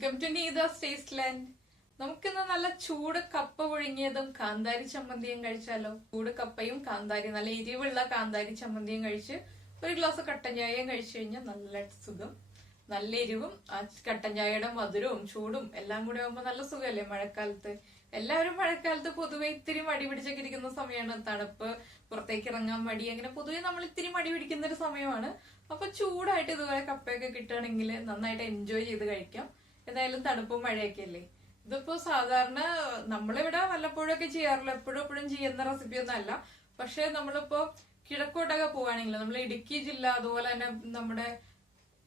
Welcome to Neetha's taste land. നമുക്കിന്ന് നല്ല ചൂട് കപ്പ പുഴുങ്ങിയതും കാന്താരി ചമ്മന്തിയും കഴിച്ചാലോ. ചൂട് കപ്പയും കാന്താരി, നല്ല എരിവുള്ള കാന്താരി ചമ്മന്തിയും കഴിച്ച് ഒരു ഗ്ലാസ് കട്ടൻ ചായയും കഴിച്ചു കഴിഞ്ഞാൽ നല്ല സുഖം. നല്ല എരിവും ആ കട്ടൻ ചായയുടെ മധുരവും ചൂടും എല്ലാം കൂടെ ആകുമ്പോ നല്ല സുഖമല്ലേ. മഴക്കാലത്ത് എല്ലാവരും മഴക്കാലത്ത് പൊതുവെ ഇത്തിരി മടി പിടിച്ചൊക്കെ ഇരിക്കുന്ന സമയമാണ്. തണുപ്പ്, പുറത്തേക്ക് ഇറങ്ങാൻ മടി, അങ്ങനെ പൊതുവെ നമ്മൾ ഇത്തിരി മടി പിടിക്കുന്ന ഒരു സമയമാണ്. അപ്പൊ ചൂടായിട്ട് ഇതുപോലെ കപ്പയൊക്കെ കിട്ടുകയാണെങ്കിൽ നന്നായിട്ട് എൻജോയ് ചെയ്ത് കഴിക്കാം. എന്തായാലും തണുപ്പും മഴയൊക്കെ അല്ലേ. ഇതിപ്പോ സാധാരണ നമ്മളിവിടെ വല്ലപ്പോഴൊക്കെ ചെയ്യാറില്ല, എപ്പോഴും ചെയ്യുന്ന റെസിപ്പി ഒന്നും അല്ല. പക്ഷെ നമ്മളിപ്പോ കിഴക്കോട്ടൊക്കെ പോവാണെങ്കിൽ, നമ്മൾ ഇടുക്കി ജില്ല, അതുപോലെ തന്നെ നമ്മുടെ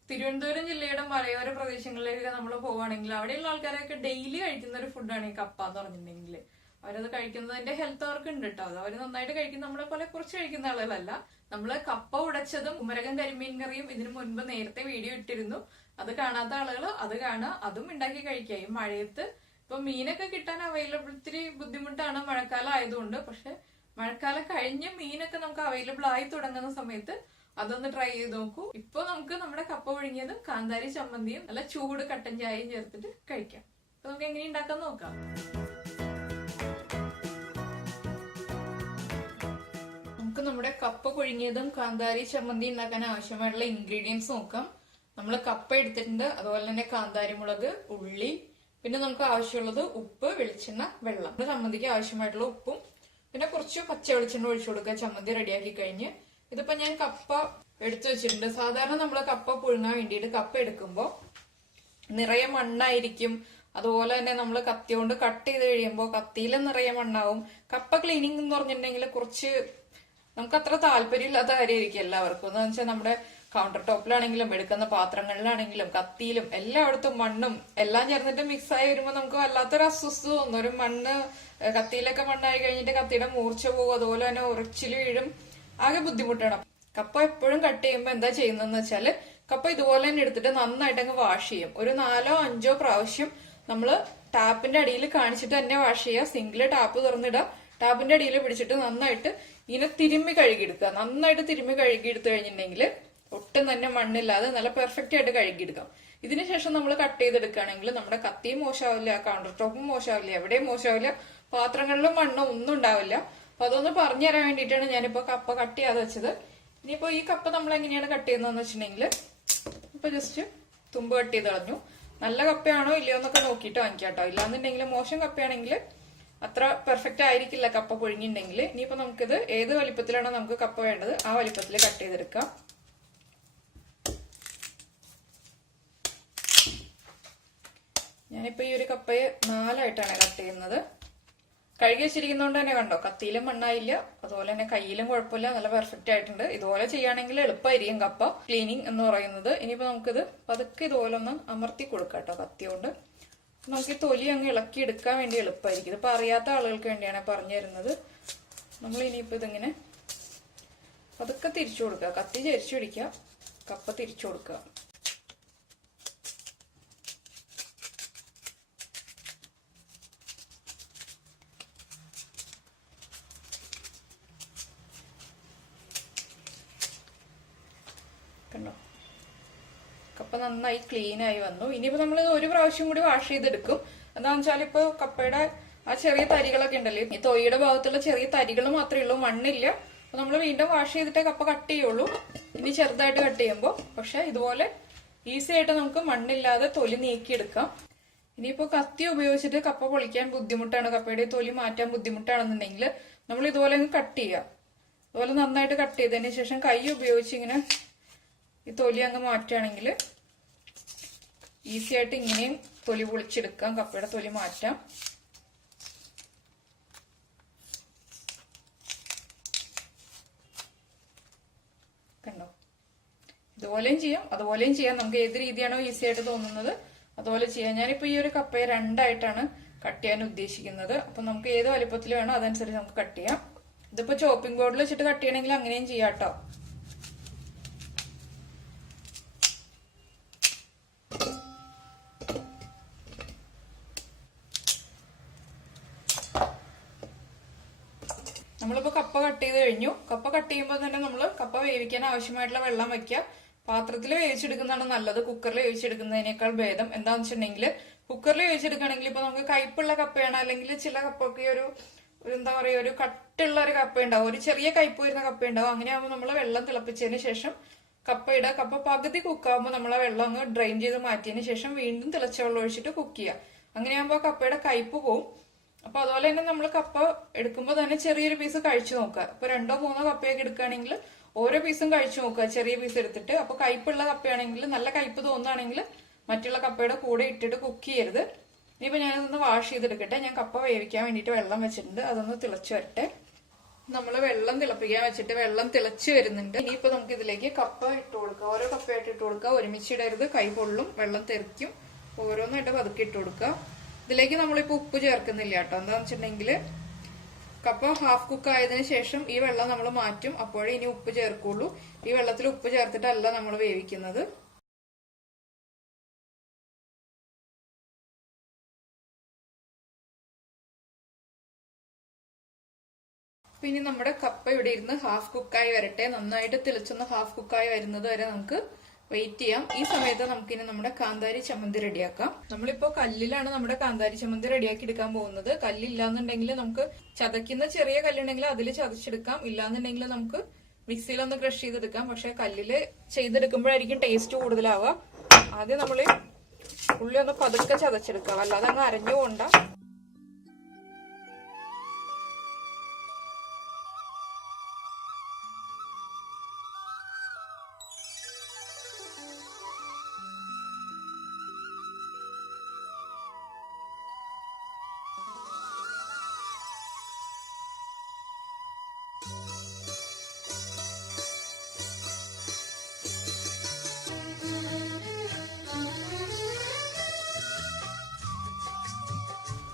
തിരുവനന്തപുരം ജില്ലയുടെ മലയോര പ്രദേശങ്ങളിലേക്ക് നമ്മൾ പോവുകയാണെങ്കിൽ അവിടെയുള്ള ആൾക്കാരൊക്കെ ഡെയിലി കഴിക്കുന്ന ഒരു ഫുഡാണ് ഈ കപ്പ എന്ന് പറഞ്ഞിട്ടുണ്ടെങ്കിൽ. അവരത് കഴിക്കുന്നതിന്റെ ഹെൽത്ത് അവർക്ക് ഉണ്ട് കേട്ടോ. അത് അവർ നന്നായിട്ട് കഴിക്കുന്ന, നമ്മളെ പോലെ കുറച്ച് കഴിക്കുന്ന ആളുകളല്ല. നമ്മള് കപ്പ ഉടച്ചതും കുമരകം കരിമീൻ കറിയും ഇതിനു മുൻപ് നേരത്തെ വീഡിയോ ഇട്ടിരുന്നു. അത് കാണാത്ത ആളുകൾ അത് കാണുക, അതും ഉണ്ടാക്കി കഴിക്കുക. ഈ മഴയത്ത് ഇപ്പൊ മീനൊക്കെ കിട്ടാൻ അവൈലബിൾ ഇത്തിരി ബുദ്ധിമുട്ടാണ് മഴക്കാലം ആയതുകൊണ്ട്. പക്ഷെ മഴക്കാലം കഴിഞ്ഞ് മീനൊക്കെ നമുക്ക് അവൈലബിൾ ആയി തുടങ്ങുന്ന സമയത്ത് അതൊന്ന് ട്രൈ ചെയ്ത് നോക്കൂ. ഇപ്പൊ നമുക്ക് നമ്മുടെ കപ്പ പുഴുങ്ങിയതും കാന്താരി ചമ്മന്തിയും നല്ല ചൂട് കട്ടൻ ചായയും ചേർത്തിട്ട് കഴിക്കാം. അപ്പൊ നമുക്ക് എങ്ങനെ ഉണ്ടാക്കാൻ നോക്കാം. നമുക്ക് നമ്മുടെ കപ്പ പുഴുങ്ങിയതും കാന്താരി ചമ്മന്തി ഉണ്ടാക്കാൻ ആവശ്യമായിട്ടുള്ള ഇൻഗ്രീഡിയൻസ് നോക്കാം. നമ്മൾ കപ്പ എടുത്തിട്ടുണ്ട്, അതുപോലെ തന്നെ കാന്താരി മുളക്, ഉള്ളി, പിന്നെ നമുക്ക് ആവശ്യമുള്ളത് ഉപ്പ്, വെളിച്ചെണ്ണ, വെള്ളം. ചമ്മന്തിക്ക് ആവശ്യമായിട്ടുള്ള ഉപ്പും പിന്നെ കുറച്ച് പച്ച വെളിച്ചെണ്ണ ഒഴിച്ചു കൊടുക്കുക ചമ്മന്തി റെഡിയാക്കി കഴിഞ്ഞ്. ഇതിപ്പോ ഞാൻ കപ്പ എടുത്തു വെച്ചിട്ടുണ്ട്. സാധാരണ നമ്മൾ കപ്പ പുഴുങ്ങാൻ വേണ്ടിയിട്ട് കപ്പ എടുക്കുമ്പോൾ നിറയെ മണ്ണായിരിക്കും. അതുപോലെ തന്നെ നമ്മൾ കത്തി കൊണ്ട് കട്ട് ചെയ്ത് കഴിയുമ്പോൾ കത്തിയിൽ നിറയെ മണ്ണാവും. കപ്പ ക്ലീനിങ് എന്ന് പറഞ്ഞിട്ടുണ്ടെങ്കിൽ കുറച്ച് നമുക്ക് അത്ര താല്പര്യമില്ലാത്ത കാര്യമായിരിക്കും എല്ലാവർക്കും. എന്ന് വെച്ചാൽ നമ്മുടെ കൗണ്ടർ ടോപ്പിലാണെങ്കിലും എടുക്കുന്ന പാത്രങ്ങളിലാണെങ്കിലും കത്തിയിലും എല്ലായിടത്തും മണ്ണും എല്ലാം ചേർന്നിട്ട് മിക്സ് ആയി വരുമ്പോൾ നമുക്ക് വല്ലാത്തൊരു അസ്വസ്ഥത തോന്നും. ഒരു മണ്ണ് കത്തിയിലൊക്കെ മണ്ണായി കഴിഞ്ഞിട്ട് കത്തിയുടെ മൂർച്ച പോകും, അതുപോലെ തന്നെ ഉറച്ചിൽ വീഴും, ആകെ ബുദ്ധിമുട്ടാണ്. കപ്പ എപ്പോഴും കട്ട് ചെയ്യുമ്പോൾ എന്താ ചെയ്യുന്നതെന്ന് വെച്ചാല് കപ്പ ഇതുപോലെ തന്നെ എടുത്തിട്ട് നന്നായിട്ട് അങ്ങ് വാഷ് ചെയ്യും. ഒരു 4-5 പ്രാവശ്യം നമ്മള് ടാപ്പിന്റെ അടിയിൽ കാണിച്ചിട്ട് തന്നെ വാഷ് ചെയ്യുക. സിങ്കില് ടാപ്പ് തുറന്നിടുക, ടാപ്പിന്റെ അടിയിൽ പിടിച്ചിട്ട് നന്നായിട്ട് ഇങ്ങനെ തിരുമ്മി കഴുകിയെടുക്കുക. നന്നായിട്ട് തിരുമ്മി കഴുകിയെടുത്തു കഴിഞ്ഞിട്ടുണ്ടെങ്കിൽ ഒട്ടും തന്നെ മണ്ണില്ലാതെ നല്ല പെർഫെക്റ്റ് ആയിട്ട് കഴുകിയെടുക്കാം. ഇതിനുശേഷം നമ്മൾ കട്ട് ചെയ്തെടുക്കുകയാണെങ്കിൽ നമ്മുടെ കത്തിയും മോശമാവില്ല, കൗണ്ടർ ടോപ്പും മോശമാവില്ല, എവിടെയും മോശമാവില്ല, പാത്രങ്ങളിലും മണ്ണോ ഒന്നും ഉണ്ടാവില്ല. അപ്പൊ അതൊന്ന് പറഞ്ഞു തരാൻ വേണ്ടിയിട്ടാണ് ഞാനിപ്പോ കപ്പ കട്ട് ചെയ്യാതെ വെച്ചത്. ഇനിയിപ്പോ ഈ കപ്പ നമ്മൾ എങ്ങനെയാണ് കട്ട് ചെയ്യുന്നതെന്ന് വെച്ചിട്ടുണ്ടെങ്കിൽ ഇപ്പൊ ജസ്റ്റ് തുമ്പ് കട്ട് ചെയ്ത് കളഞ്ഞു. നല്ല കപ്പയാണോ ഇല്ലയോ എന്നൊക്കെ നോക്കിയിട്ട് വാങ്ങിക്കാട്ടോ. ഇല്ലാന്നുണ്ടെങ്കിൽ മോശം കപ്പയാണെങ്കിൽ അത്ര പെർഫെക്റ്റ് ആയിരിക്കില്ല കപ്പ പുഴുങ്ങിയിട്ടുണ്ടെങ്കിൽ. ഇനിയിപ്പോ നമുക്കിത് ഏത് വലിപ്പത്തിലാണോ നമുക്ക് കപ്പ വേണ്ടത് ആ വലിപ്പത്തിൽ കട്ട് ചെയ്തെടുക്കാം. ഞാനിപ്പോ ഈ ഒരു കപ്പയെ 4ആയിട്ടാണ് കട്ട് ചെയ്യുന്നത്. കഴുകി വെച്ചിരിക്കുന്നതുകൊണ്ട് തന്നെ കണ്ടോ കത്തിയിലും മണ്ണായില്ല, അതുപോലെ തന്നെ കയ്യിലും കുഴപ്പമില്ല, നല്ല പെർഫെക്റ്റ് ആയിട്ടുണ്ട്. ഇതുപോലെ ചെയ്യുകയാണെങ്കിൽ എളുപ്പമായിരിക്കും കപ്പ ക്ലീനിങ് എന്ന് പറയുന്നത്. ഇനിയിപ്പോ നമുക്കിത് പതുക്കെ ഇതുപോലെ ഒന്ന് അമർത്തി കൊടുക്കാം കേട്ടോ കത്തി കൊണ്ട്. നമുക്ക് ഈ തൊലി അങ്ങ് ഇളക്കി എടുക്കാൻ വേണ്ടി എളുപ്പമായിരിക്കും. ഇതിപ്പോ അറിയാത്ത ആളുകൾക്ക് വേണ്ടിയാണ് പറഞ്ഞു തരുന്നത്. നമ്മൾ ഇനിയിപ്പോ ഇതിങ്ങനെ പതുക്കെ തിരിച്ചു കൊടുക്കുക, കത്തി ചരിച്ചു പിടിക്കുക, കപ്പ തിരിച്ചു കൊടുക്കുക. കണ്ടോ കപ്പ നന്നായി ക്ലീൻ ആയി വന്നു. ഇനിയിപ്പോ നമ്മൾ ഒരു പ്രാവശ്യം കൂടി വാഷ് ചെയ്തെടുക്കും. എന്താണെന്ന് വെച്ചാൽ ഇപ്പൊ കപ്പയുടെ ആ ചെറിയ തരികളൊക്കെ ഉണ്ടല്ലോ, ഈ തൊയ്യുടെ ഭാഗത്തുള്ള ചെറിയ തരികൾ മാത്രമേ ഉള്ളൂ, മണ്ണില്ല. അപ്പൊ നമ്മൾ വീണ്ടും വാഷ് ചെയ്തിട്ടേ കപ്പ കട്ട് ചെയ്യുള്ളൂ. ഇനി ചെറുതായിട്ട് കട്ട് ചെയ്യുമ്പോൾ പക്ഷെ ഇതുപോലെ ഈസി ആയിട്ട് നമുക്ക് മണ്ണില്ലാതെ തൊലി നീക്കിയെടുക്കാം. ഇനിയിപ്പോ കത്തി ഉപയോഗിച്ചിട്ട് കപ്പ പൊളിക്കാൻ ബുദ്ധിമുട്ടാണ്, കപ്പയുടെ തൊലി മാറ്റാൻ ബുദ്ധിമുട്ടാണെന്നുണ്ടെങ്കിൽ നമ്മൾ ഇതുപോലെ കട്ട് ചെയ്യുക. അതുപോലെ നന്നായിട്ട് കട്ട് ചെയ്തതിന് ശേഷം കൈ ഉപയോഗിച്ച് ഇങ്ങനെ ഈ തൊലി അങ്ങ് മാറ്റുകയാണെങ്കിൽ ഈസി ആയിട്ട് ഇങ്ങനെയും തൊലി പൊളിച്ചെടുക്കാം, കപ്പയുടെ തൊലി മാറ്റാം. കണ്ടോ ഇതുപോലെയും ചെയ്യാം അതുപോലെയും ചെയ്യാം. നമുക്ക് ഏത് രീതിയാണോ ഈസി ആയിട്ട് തോന്നുന്നത് അതുപോലെ ചെയ്യാം. ഞാനിപ്പോ ഈ ഒരു കപ്പയെ 2ആയിട്ടാണ് കട്ട് ചെയ്യാൻ ഉദ്ദേശിക്കുന്നത്. അപ്പൊ നമുക്ക് ഏത് വലിപ്പത്തിൽ വേണോ അതനുസരിച്ച് നമുക്ക് കട്ട് ചെയ്യാം. ഇതിപ്പോ ചോപ്പിംഗ് ബോർഡിൽ വെച്ചിട്ട് കട്ട് ചെയ്യണമെങ്കിൽ അങ്ങനെയും ചെയ്യാം കേട്ടോ. നമ്മളിപ്പോ കപ്പ കട്ട് ചെയ്ത് കഴിഞ്ഞു. കപ്പ കട്ട് ചെയ്യുമ്പോൾ തന്നെ നമ്മൾ കപ്പ വേവിക്കാൻ ആവശ്യമായിട്ടുള്ള വെള്ളം വെക്കുക. പാത്രത്തിൽ വേവിച്ചെടുക്കുന്നതാണ് നല്ലത് കുക്കറിൽ വേവിച്ചെടുക്കുന്നതിനേക്കാൾ ഭേദം. എന്താണെന്ന് വെച്ചിട്ടുണ്ടെങ്കിൽ കുക്കറിൽ വേവിച്ചെടുക്കുകയാണെങ്കിൽ ഇപ്പൊ നമുക്ക് കയ്പുള്ള കപ്പയാണ്, അല്ലെങ്കിൽ ചില കപ്പൊക്കെ ഒരു എന്താ പറയുക ഒരു കട്ടുള്ള ഒരു കപ്പ ഉണ്ടാവും, ഒരു ചെറിയ കയ്പ് വരുന്ന കപ്പ ഉണ്ടാവും. അങ്ങനെയാകുമ്പോൾ നമ്മൾ വെള്ളം തിളപ്പിച്ചതിന് ശേഷം കപ്പ ഇടുക. കപ്പ പകുതി കുക്കാകുമ്പോൾ നമ്മൾ ആ വെള്ളം അങ്ങ് ഡ്രെയിൻ ചെയ്ത് മാറ്റിയതിന് ശേഷം വീണ്ടും തിളച്ച വെള്ളം ഒഴിച്ചിട്ട് കുക്ക് ചെയ്യുക. അങ്ങനെയാകുമ്പോൾ കപ്പയുടെ കയ്പ് പോവും. അപ്പൊ അതുപോലെ തന്നെ നമ്മൾ കപ്പ എടുക്കുമ്പോൾ തന്നെ ചെറിയൊരു പീസ് കഴിച്ചു നോക്കുക. ഇപ്പൊ 2-3 കപ്പയൊക്കെ എടുക്കുകയാണെങ്കിൽ ഓരോ പീസും കഴിച്ചു നോക്കുക, ചെറിയ പീസ് എടുത്തിട്ട്. അപ്പൊ കയ്പുള്ള കപ്പയാണെങ്കിൽ, നല്ല കയ്പ് തോന്നുകയാണെങ്കിൽ മറ്റുള്ള കപ്പയുടെ കൂടെ ഇട്ടിട്ട് കുക്ക് ചെയ്യരുത്. ഇനിയിപ്പോ ഞാനതൊന്ന് വാഷ് ചെയ്തെടുക്കട്ടെ. ഞാൻ കപ്പ വേവിക്കാൻ വേണ്ടിയിട്ട് വെള്ളം വെച്ചിട്ടുണ്ട്, അതൊന്ന് തിളച്ചു വരട്ടെ. നമ്മൾ വെള്ളം തിളപ്പിക്കാൻ വെച്ചിട്ട് വെള്ളം തിളച്ചു വരുന്നുണ്ട്. ഇനിയിപ്പോ നമുക്ക് ഇതിലേക്ക് കപ്പ ഇട്ട് കൊടുക്കുക. ഓരോ കപ്പയായിട്ട് ഇട്ട് കൊടുക്കുക, ഒരുമിച്ചിടരുത്, കൈ പൊള്ളും, വെള്ളം തെറിക്കും. ഓരോന്നായിട്ട് പതുക്കെ ഇട്ട് കൊടുക്കുക. ഇതിലേക്ക് നമ്മളിപ്പോ ഉപ്പ് ചേർക്കുന്നില്ല കേട്ടോ. എന്താന്ന് വെച്ചിട്ടുണ്ടെങ്കിൽ കപ്പ ഹാഫ് കുക്ക് ആയതിനു ശേഷം ഈ വെള്ളം നമ്മൾ മാറ്റും, അപ്പോഴേ ഇനി ഉപ്പ് ചേർക്കുള്ളൂ. ഈ വെള്ളത്തിൽ ഉപ്പ് ചേർത്തിട്ടല്ല നമ്മൾ വേവിക്കുന്നത്. ഇനി നമ്മുടെ കപ്പ ഇവിടെ ഇരുന്ന് ഹാഫ് കുക്കായി വരട്ടെ. നന്നായിട്ട് തിളച്ചൊന്ന് ഹാഫ് കുക്കായി വരുന്നത് വരെ നമുക്ക് വെയിറ്റ് ചെയ്യാം. ഈ സമയത്ത് നമുക്കിനി നമ്മുടെ കാന്താരി ചമ്മന്തി റെഡിയാക്കാം. നമ്മളിപ്പോ കല്ലിലാണ് നമ്മുടെ കാന്താരി ചമ്മന്തി റെഡിയാക്കി എടുക്കാൻ പോകുന്നത്. കല്ലില്ലാന്നുണ്ടെങ്കിൽ നമുക്ക് ചതയ്ക്കുന്ന ചെറിയ കല്ലുണ്ടെങ്കിൽ അതിൽ ചതച്ചെടുക്കാം, ഇല്ലാന്നുണ്ടെങ്കിൽ നമുക്ക് മിക്സിയിലൊന്ന് ക്രഷ് ചെയ്തെടുക്കാം. പക്ഷെ കല്ലില് ചെയ്തെടുക്കുമ്പോഴായിരിക്കും ടേസ്റ്റ് കൂടുതലാവുക. ആദ്യം നമ്മള് ഉള്ളി ഒന്ന് പതുക്കെ ചതച്ചെടുക്കാം, അല്ലാതെ അങ്ങ് അരഞ്ഞു പോണ്ട.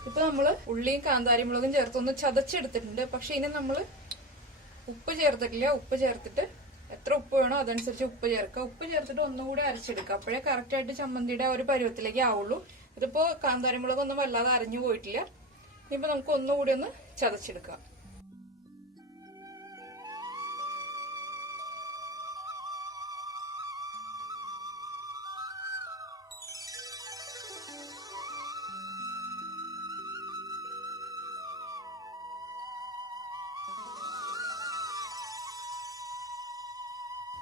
ഇപ്പൊ നമ്മള് ഉള്ളിയും കാന്താരിമുളകും ചേർത്തൊന്ന് ചതച്ചെടുത്തിട്ടുണ്ട്. പക്ഷെ ഇനി നമ്മള് ഉപ്പ് ചേർത്തിട്ടില്ല. ഉപ്പ് ചേർത്തിട്ട് എത്ര ഉപ്പ് വേണോ അതനുസരിച്ച് ഉപ്പ് ചേർക്കുക. ഉപ്പ് ചേർത്തിട്ട് ഒന്നുകൂടി അരച്ചെടുക്കുക. അപ്പോഴേ കറക്റ്റ് ആയിട്ട് ചമ്മന്തിയുടെ ആ ഒരു പരുവത്തിലേക്ക് ആവുള്ളൂ. ഇതിപ്പോ കാന്താരിമുളകൊന്നും വല്ലാതെ അരഞ്ഞു പോയിട്ടില്ല. ഇനിയിപ്പോ നമുക്ക് ഒന്നുകൂടി ഒന്ന് ചതച്ചെടുക്കാം.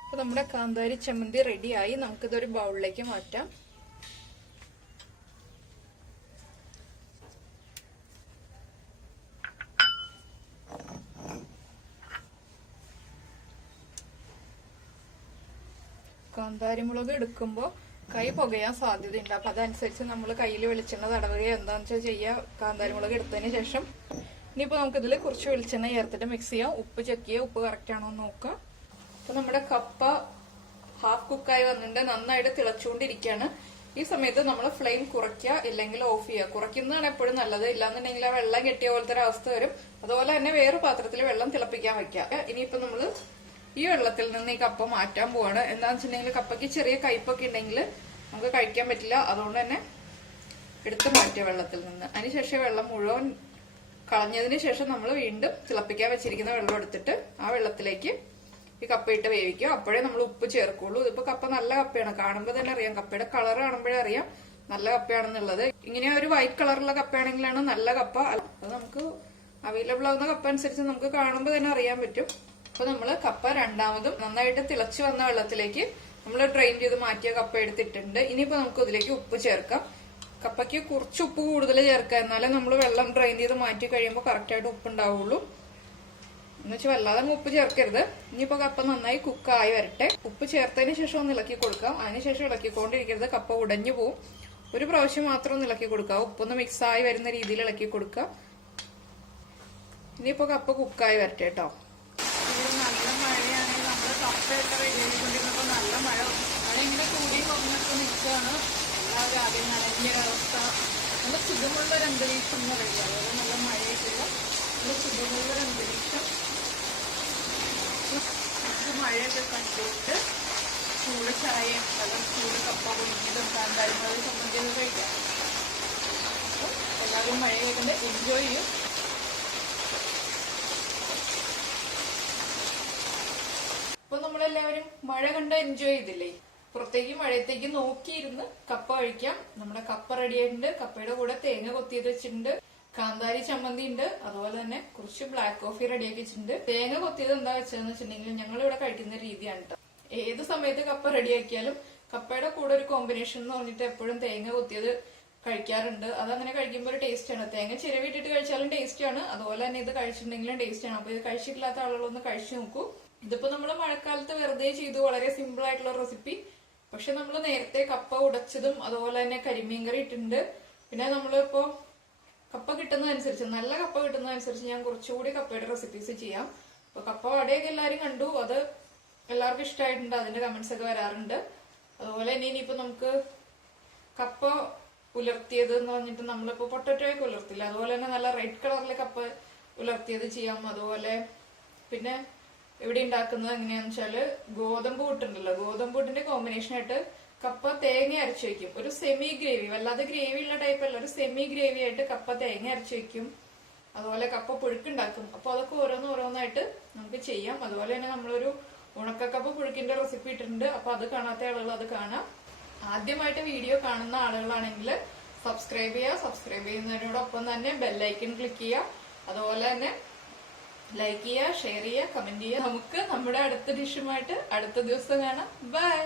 അപ്പൊ നമ്മുടെ കാന്താരി ചമ്മന്തി റെഡിയായി. നമുക്കിതൊരു ബൗളിലേക്ക് മാറ്റാം. കാന്താരിമുളക് എടുക്കുമ്പോൾ കൈ പുകയാൻ സാധ്യതയുണ്ട്. അപ്പൊ അതനുസരിച്ച് നമ്മൾ കയ്യിൽ വെളിച്ചെണ്ണ തടവുകയോ എന്താന്ന് വെച്ചാൽ ചെയ്യുക. കാന്താരിമുളക് എടുത്തതിന് ശേഷം ഇനിയിപ്പോ നമുക്കിതിൽ കുറച്ച് വെളിച്ചെണ്ണ ചേർത്തിട്ട് മിക്സ് ചെയ്യാം. ഉപ്പ് ചെക്ക് ചെയ്യുക, ഉപ്പ് കറക്റ്റ് ആണോ എന്ന് നോക്കുക. അപ്പൊ നമ്മുടെ കപ്പ ഹാഫ് കുക്കായി വന്നിട്ട് നന്നായിട്ട് തിളച്ചുകൊണ്ടിരിക്കുകയാണ്. ഈ സമയത്ത് നമ്മൾ ഫ്ലെയിം കുറയ്ക്കുക, ഇല്ലെങ്കിൽ ഓഫ് ചെയ്യുക. കുറയ്ക്കുന്നതാണ് എപ്പോഴും നല്ലത്. ഇല്ലാന്നുണ്ടെങ്കിൽ ആ വെള്ളം കെട്ടിയ പോലത്തെ ഒരു അവസ്ഥ വരും. അതുപോലെ തന്നെ വേറെ പാത്രത്തിൽ വെള്ളം തിളപ്പിക്കാൻ വെക്കുക. ഇനിയിപ്പോ നമ്മള് ഈ വെള്ളത്തിൽ നിന്ന് ഈ കപ്പ മാറ്റാൻ പോവാണ്. എന്താണെന്ന് വെച്ചിട്ടുണ്ടെങ്കിൽ കപ്പയ്ക്ക് ചെറിയ കയ്പൊക്കെ ഉണ്ടെങ്കിൽ നമുക്ക് കഴിക്കാൻ പറ്റില്ല. അതുകൊണ്ട് തന്നെ എടുത്ത് മാറ്റിയ വെള്ളത്തിൽ നിന്ന്. അതിനുശേഷം വെള്ളം മുഴുവൻ കളഞ്ഞതിന് ശേഷം നമ്മൾ വീണ്ടും തിളപ്പിക്കാൻ വെച്ചിരിക്കുന്ന വെള്ളം എടുത്തിട്ട് ആ വെള്ളത്തിലേക്ക് ഈ കപ്പയിട്ട് വേവിക്കുക. അപ്പോഴേ നമ്മൾ ഉപ്പ് ചേർക്കുള്ളൂ. ഇതിപ്പോ കപ്പ നല്ല കപ്പയാണ്, കാണുമ്പോൾ തന്നെ അറിയാം. കപ്പയുടെ കളർ കാണുമ്പോഴേ അറിയാം നല്ല കപ്പയാണെന്നുള്ളത്. ഇങ്ങനെ ഒരു വൈറ്റ് കളറുള്ള കപ്പയാണെങ്കിലാണ് നല്ല കപ്പ. അത് നമുക്ക് അവൈലബിൾ ആവുന്ന കപ്പ അനുസരിച്ച് നമുക്ക് കാണുമ്പോൾ തന്നെ അറിയാൻ പറ്റും. അപ്പൊ നമ്മള് കപ്പ രണ്ടാമതും നന്നായിട്ട് തിളച്ചു വന്ന വെള്ളത്തിലേക്ക് നമ്മൾ ഡ്രെയിൻ ചെയ്ത് മാറ്റിയ കപ്പ എടുത്തിട്ടുണ്ട്. ഇനിയിപ്പോ നമുക്ക് ഇതിലേക്ക് ഉപ്പ് ചേർക്കാം. കപ്പയ്ക്ക് കുറച്ച് ഉപ്പ് കൂടുതൽ ചേർക്കാം, എന്നാലേ നമ്മൾ വെള്ളം ഡ്രെയിൻ ചെയ്ത് മാറ്റി കഴിയുമ്പോൾ കറക്റ്റ് ആയിട്ട് ഉപ്പ് ഉണ്ടാവുള്ളൂ. എന്നുവെച്ചാൽ വല്ലാതെ ഉപ്പ് ചേർക്കരുത്. ഇനിയിപ്പോ കപ്പ നന്നായി കുക്കായി വരട്ടെ. ഉപ്പ് ചേർത്തതിന് ശേഷം ഒന്ന് ഇളക്കി കൊടുക്കാം. അതിനുശേഷം ഇളക്കിക്കൊണ്ടിരിക്കരുത്, കപ്പ ഉടഞ്ഞു പോവും. ഒരു പ്രാവശ്യം മാത്രം ഒന്ന് ഇളക്കി കൊടുക്കുക. ഉപ്പൊന്ന് മിക്സ് ആയി വരുന്ന രീതിയിൽ ഇളക്കി കൊടുക്കുക. ഇനിയിപ്പോ കപ്പ കുക്കായി വരട്ടെ കേട്ടോ. നല്ല മഴയാണെങ്കിൽ നമ്മള് കപ്പയൊക്കെ റെഡിയായിക്കൊണ്ടിരുന്നപ്പോ നല്ല മഴ ഇങ്ങനെ കൂടി കുറഞ്ഞൊക്കെ നിൽക്കുകയാണ്. എല്ലാവരും ആദ്യം നനഞ്ഞൊരവസ്ഥ. നല്ല സുഖമുള്ളൊരു അന്തരീക്ഷം എന്ന് പറയുക. അതായത് നല്ല മഴയായിട്ടുള്ള നല്ല സുഖമുള്ളൊരു അന്തരീക്ഷം. മഴയൊക്കെ കണ്ടിട്ട് ചൂട് ചായയും വെള്ളം ചൂട് കപ്പ പൊങ്ങിയതും കാന്താരിമുളക് സംബന്ധിച്ചത് കഴിക്കാം. അപ്പം എല്ലാവരും മഴയൊക്കെ കണ്ട് എൻജോയ് ചെയ്യും. അപ്പൊ നമ്മളെല്ലാവരും മഴ മഴ കണ്ട് എൻജോയ് ചെയ്തില്ലേ? പുറത്തേക്ക് മഴയത്തേക്ക് നോക്കിയിരുന്ന് കപ്പ കഴിക്കാം. നമ്മുടെ കപ്പ റെഡി ആയിട്ടുണ്ട്. കപ്പയുടെ കൂടെ തേങ്ങ കൊത്തിയത് വെച്ചിട്ടുണ്ട്, കാന്താരി ചമ്മന്തി ഉണ്ട്, അതുപോലെ തന്നെ കുറച്ച് ബ്ലാക്ക് കോഫി റെഡിയാക്കി വെച്ചിട്ടുണ്ട്. തേങ്ങ കൊത്തിയത് എന്താ വെച്ചതെന്ന് വെച്ചിട്ടുണ്ടെങ്കിൽ ഞങ്ങൾ ഇവിടെ കഴിക്കുന്ന രീതിയാണ് കേട്ടോ. ഏത് സമയത്ത് കപ്പ റെഡിയാക്കിയാലും കപ്പയുടെ കൂടെ ഒരു കോമ്പിനേഷൻ എന്ന് പറഞ്ഞിട്ട് എപ്പോഴും തേങ്ങ കൊത്തിയത് കഴിക്കാറുണ്ട്. അതങ്ങനെ കഴിക്കുമ്പോൾ ഒരു ടേസ്റ്റ് ആണ്. തേങ്ങ ചിരവിട്ടിട്ട് കഴിച്ചാലും ടേസ്റ്റ് ആണ്, അതുപോലെ തന്നെ ഇത് കഴിച്ചിട്ടുണ്ടെങ്കിലും ടേസ്റ്റ് ആണ്. അപ്പൊ ഇത് കഴിച്ചിട്ടില്ലാത്ത ആളുകളൊന്ന് കഴിച്ചു നോക്കൂ. ഇതിപ്പോ നമ്മൾ മഴക്കാലത്ത് വെറുതെ ചെയ്തു, വളരെ സിമ്പിൾ ആയിട്ടുള്ള റെസിപ്പി. പക്ഷെ നമ്മൾ നേരത്തെ കപ്പ ഉടച്ചതും അതുപോലെ തന്നെ കരിമീൻ കറി ഇട്ടിട്ടുണ്ട്. പിന്നെ നമ്മളിപ്പോ കപ്പ കിട്ടുന്നതനുസരിച്ച്, നല്ല കപ്പ കിട്ടുന്നതനുസരിച്ച് ഞാൻ കുറച്ചുകൂടി കപ്പയുടെ റെസിപ്പീസ് ചെയ്യാം. അപ്പൊ കപ്പ വടയൊക്കെ എല്ലാരും കണ്ടു, അത് എല്ലാവർക്കും ഇഷ്ടമായിട്ടുണ്ട്, അതിന്റെ കമന്റ്സ് ഒക്കെ വരാറുണ്ട്. അതുപോലെ തന്നെ ഇനിയിപ്പോ നമുക്ക് കപ്പ ഉലർത്തിയത് എന്ന് പറഞ്ഞിട്ട് നമ്മളിപ്പോ പൊട്ടറ്റോയൊക്കെ ഉലർത്തില്ല, അതുപോലെ തന്നെ നല്ല റെഡ് കളറിലെ കപ്പ ഉലർത്തിയത് ചെയ്യാം. അതുപോലെ പിന്നെ ഇവിടെ ഉണ്ടാക്കുന്നത് എങ്ങനെയാന്ന് വെച്ചാല് ഗോതമ്പ് പുട്ടുണ്ടല്ലോ, ഗോതമ്പ് പുട്ടിന്റെ കോമ്പിനേഷൻ ആയിട്ട് കപ്പ തേങ്ങ അരച്ചു വെക്കും. ഒരു സെമി ഗ്രേവി, വല്ലാതെ ഗ്രേവി ഉള്ള ടൈപ്പ് അല്ല, ഒരു സെമി ഗ്രേവി ആയിട്ട് കപ്പ തേങ്ങ അരച്ചു വെക്കും. അതുപോലെ കപ്പ പുഴുക്കുണ്ടാക്കും. അപ്പൊ അതൊക്കെ ഓരോന്നോരോന്നായിട്ട് നമുക്ക് ചെയ്യാം. അതുപോലെ തന്നെ നമ്മളൊരു ഉണക്കക്കപ്പ പുഴുക്കിന്റെ റെസിപ്പി ഇട്ടിട്ടുണ്ട്. അപ്പൊ അത് കാണാത്ത ആളുകൾ അത് കാണാം. ആദ്യമായിട്ട് വീഡിയോ കാണുന്ന ആളുകളാണെങ്കിൽ സബ്സ്ക്രൈബ് ചെയ്യുക. സബ്സ്ക്രൈബ് ചെയ്യുന്നതിനോടൊപ്പം തന്നെ ബെല്ലൈക്കൺ ക്ലിക്ക് ചെയ്യുക. അതുപോലെ തന്നെ ലൈക്ക് ചെയ്യുക, ഷെയർ ചെയ്യുക, കമന്റ് ചെയ്യുക. നമുക്ക് നമ്മുടെ അടുത്ത ഡിഷുമായിട്ട് അടുത്ത ദിവസം കാണാം. ബൈ.